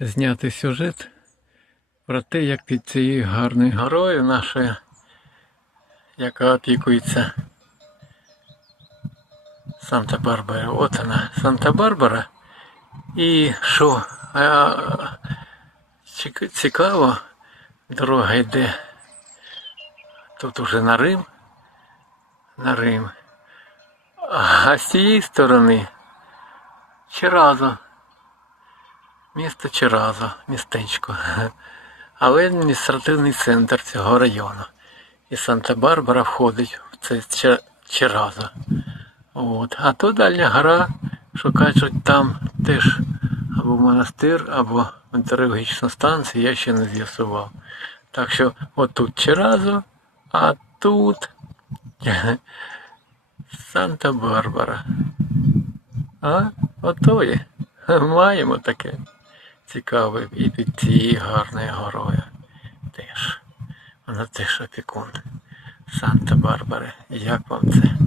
зняти сюжет про те, як під цією гарною горою нашою, яка опікується Санта-Барбара. От вона, Санта-Барбара. І що? А, цік- цікаво, дорога йде тут уже на Рим. На Рим. А з цієї сторони Черазо. Місто Черазо, містечко. Але адміністративний центр цього району. І Санта-Барбара входить в це Че- Черазо. От. А то дальня гора, що кажуть, там теж або монастир, або метеорологічна станція, я ще не з'ясував. Так що отут Черазо, а тут Санта-Барбара. А, отоє. Маємо таке цікаве і під цією гарною горою. Теж. Вона теж опікун. Санта-Барбара. Як вам це?